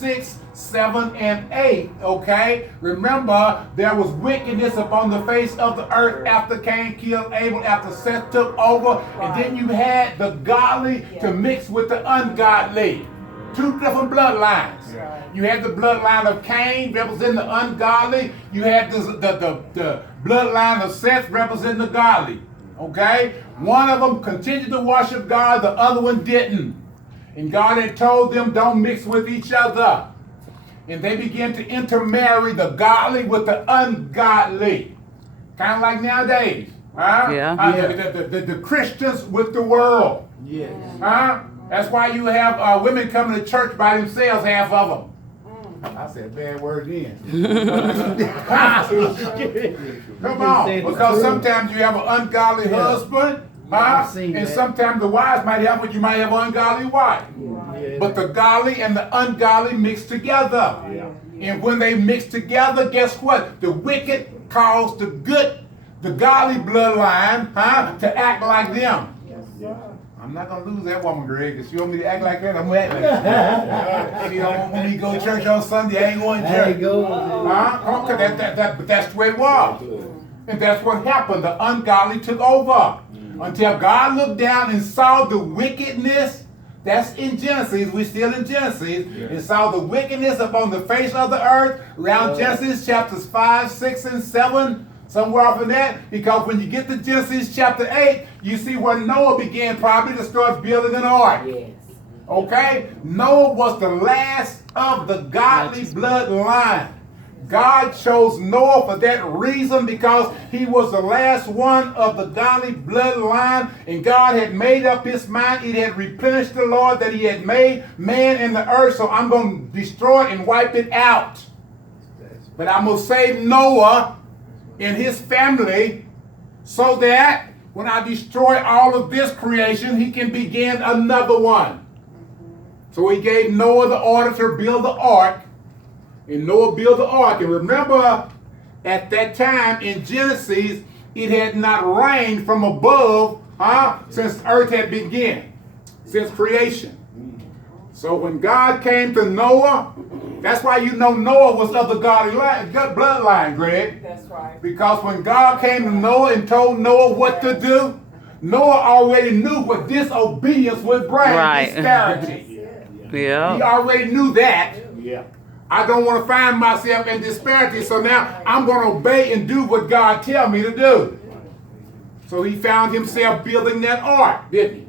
6, 7, and 8, okay? Remember, there was wickedness upon the face of the earth after Cain killed Abel, after Seth took over, and then you had the godly to mix with the ungodly. Two different bloodlines. You had the bloodline of Cain representing the ungodly. You had the bloodline of Seth representing the godly, okay? One of them continued to worship God, the other one didn't. And God had told them, don't mix with each other. And they began to intermarry the godly with the ungodly. Kind of like nowadays. Huh? The Christians with the world. Yes. Huh? That's why you have women coming to church by themselves, half of them. I said bad word again. Come on. Because sometimes you have an ungodly husband. And sometimes the wives might have what you might have an ungodly wife. But the godly and the ungodly mix together. And when they mix together, guess what? The wicked cause the godly bloodline to act like them. I'm not going to lose that woman, Greg, because she want me to act like that. I'm going to act like that. She don't want me to go to church on Sunday. I ain't going to church. But that's the way it was. And that's what happened. The ungodly took over. Until God looked down and saw the wickedness. That's in Genesis. We're still in Genesis. And saw the wickedness upon the face of the earth. Around Genesis chapters 5, 6, and 7. Somewhere off in that. Because when you get to Genesis chapter 8, you see where Noah began probably to start building an ark. Okay? Noah was the last of the godly bloodline. God chose Noah for that reason, because he was the last one of the godly bloodline, and God had made up his mind. It had replenished the Lord that he had made man and the earth, so I'm going to destroy it and wipe it out. But I'm going to save Noah and his family so that when I destroy all of this creation, he can begin another one. So he gave Noah the order to build the ark. And Noah built the ark. And remember, at that time in Genesis, it had not rained from above since earth had begun, since creation. So when God came to Noah, that's why you know Noah was of the godly bloodline, Greg. That's right. Because when God came to Noah and told Noah what to do, Noah already knew what disobedience would bring. Disparity. He already knew that. I don't want to find myself in disparity, so now I'm going to obey and do what God tells me to do. So he found himself building that ark, didn't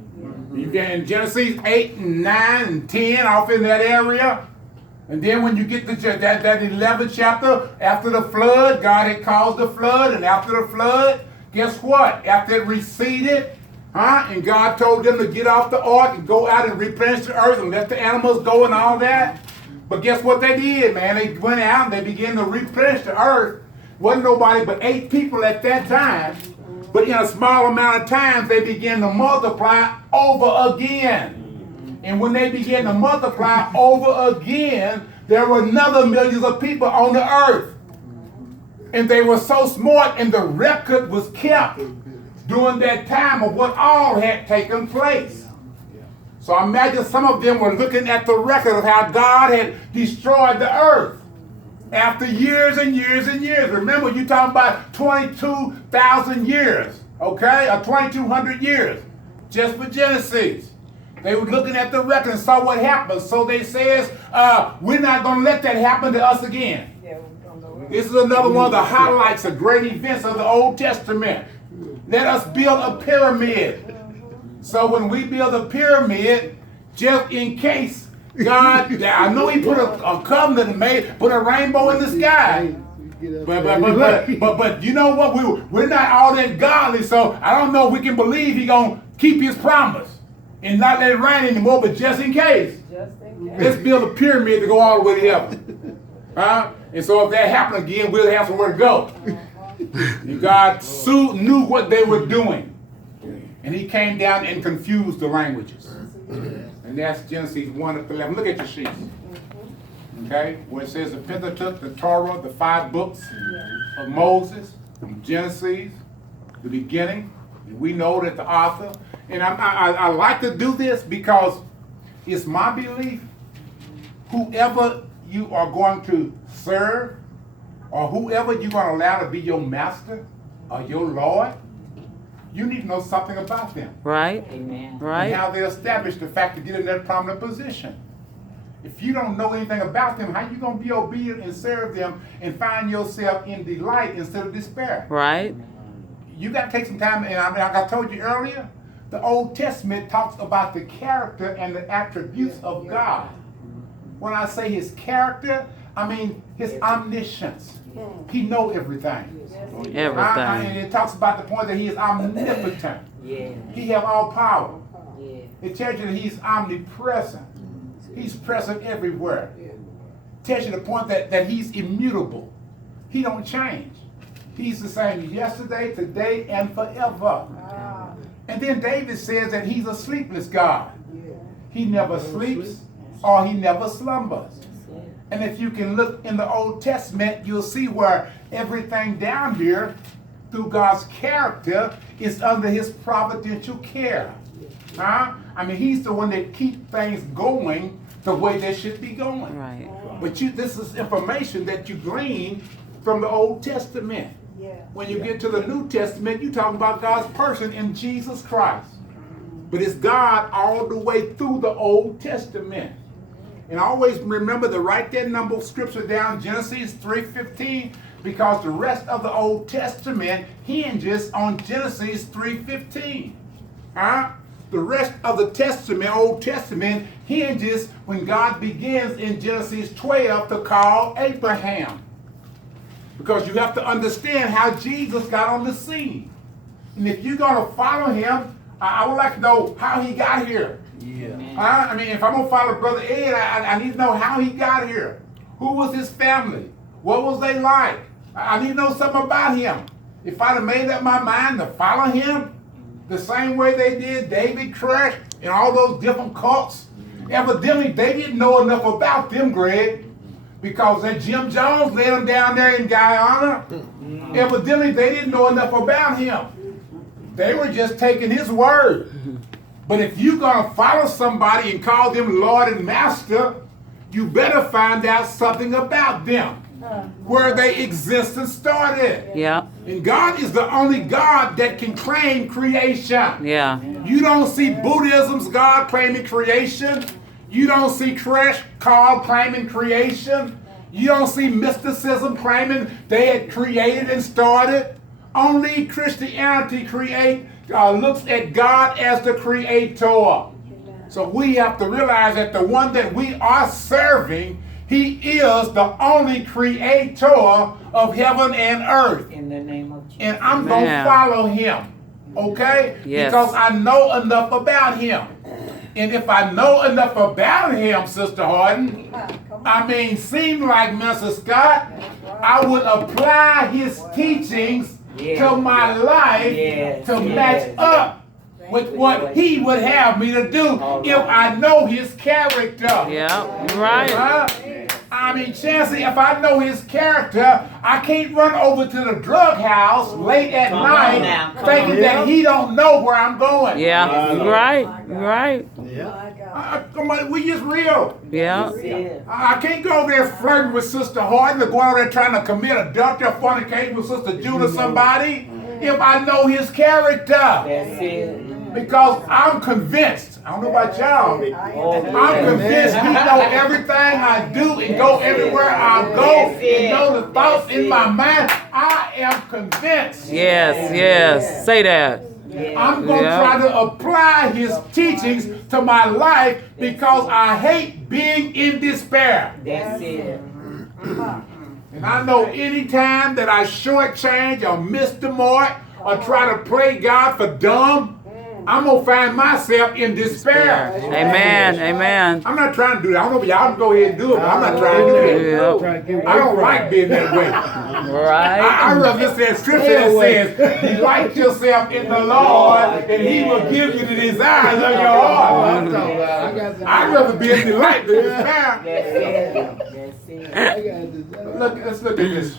he? You get in Genesis 8 and 9 and 10, off in that area. And then when you get to that 11th chapter, after the flood, God had caused the flood, and after the flood, guess what? After it receded, and God told them to get off the ark and go out and replenish the earth and let the animals go and all that. But guess what they did, man? They went out and they began to replenish the earth. Wasn't nobody but 8 people at that time. But in a small amount of time, they began to multiply over again. And when they began to multiply over again, there were another millions of people on the earth. And they were so smart, and the record was kept during that time of what all had taken place. So imagine some of them were looking at the record of how God had destroyed the earth after years and years and years. Remember, you're talking about 22,000 years, okay? Or 2,200 years, just for Genesis. They were looking at the record and saw what happened. So they says, we're not going to let that happen to us again. This is another one of the highlights of great events of the Old Testament. Let us build a pyramid. So when we build a pyramid, just in case God, I know he put a covenant and made, put a rainbow in the sky. But you know what? We're not all that godly, so I don't know if we can believe he's going to keep his promise and not let it rain anymore, but just in case. Let's build a pyramid to go all the way to heaven. And so if that happened again, we'll have somewhere to go. And God knew what they were doing. And he came down and confused the languages. And that's Genesis 1-11. Look at your sheets. Okay? Where it says the Pentateuch, the Torah, the 5 books of Moses, from Genesis, the beginning. And we know that the author. And I like to do this because it's my belief whoever you are going to serve, or whoever you're going to allow to be your master or your Lord, you need to know something about them. Right. Amen. Right. And how they establish the fact to get in that prominent position. If you don't know anything about them, how you going to be obedient and serve them and find yourself in delight instead of despair? Right. You got to take some time, and like I told you earlier, the Old Testament talks about the character and the attributes of God. When I say his character, I mean his omniscience. He knows everything. Everything. And it talks about the point that he is omnipotent. Yeah. He has all power. Yeah. It tells you that he's omnipresent. He's present everywhere. It tells you the point that he's immutable. He don't change. He's the same yesterday, today, and forever. And then David says that he's a sleepless God. He never sleeps or he never slumbers. And if you can look in the Old Testament, you'll see where everything down here, through God's character, is under his providential care. Huh? I mean, he's the one that keeps things going the way they should be going. Right. But this is information that you glean from the Old Testament. When you get to the New Testament, you talk about God's person in Jesus Christ. But it's God all the way through the Old Testament. And always remember to write that number of scripture down, Genesis 3:15, because the rest of the Old Testament hinges on Genesis 3:15. Huh? The rest of the Testament, Old Testament, hinges when God begins in Genesis 12 to call Abraham. Because you have to understand how Jesus got on the scene. And if you're going to follow him, I would like to know how he got here. I mean, if I'm going to follow Brother Ed, I need to know how he got here. Who was his family? What was they like? I need to know something about him. If I'd have made up my mind to follow him, the same way they did David Koresh and all those different cults, evidently they didn't know enough about them, Greg, because that Jim Jones led them down there in Guyana. Evidently they didn't know enough about him. They were just taking his word. But if you're going to follow somebody and call them Lord and Master, you better find out something about them, where their existence started. Yeah. And God is the only God that can claim creation. Yeah. You don't see Buddhism's God claiming creation. You don't see Koresh claiming creation. You don't see mysticism claiming they had created and started. Only Christianity looks at God as the creator. So we have to realize that the one that we are serving, he is the only creator of heaven and earth. In the name of Jesus. And I'm going to follow him. Okay? Yes. Because I know enough about him. And if I know enough about him, Sister Harden, I mean, seem like Mr. Scott, I would apply his teachings to my life to match up with what he would have me to do if I know his character. Yeah, right. I mean, Chancey, if I know his character, I can't run over to the drug house late at night thinking that he don't know where I'm going. Yeah, right, right. Come on, we just real. Yeah. I can't go over there flirting with Sister Harden or go over there trying to commit adultery or fornication with Sister June or somebody if I know his character. That's it. Because I'm convinced, I don't know about y'all, I'm convinced he know everything I do and go everywhere I go and know the thoughts in my mind. I am convinced. Yes, yes. Say that. I'm going to try to apply his teachings to my life because I hate being in despair. That's it. And I know any time that I shortchange or miss the mark or try to pray God for dumb, I'm going to find myself in despair. Amen, amen. I'm not trying to do that. I don't know if y'all can go ahead and do it, but I'm not trying to do that. I don't like being that way. Right. I rather listen to that scripture that says, delight yourself in the Lord, and he will give you the desires of your heart. I'd rather be in delight than despair. That's it. That's it. Let's look at this.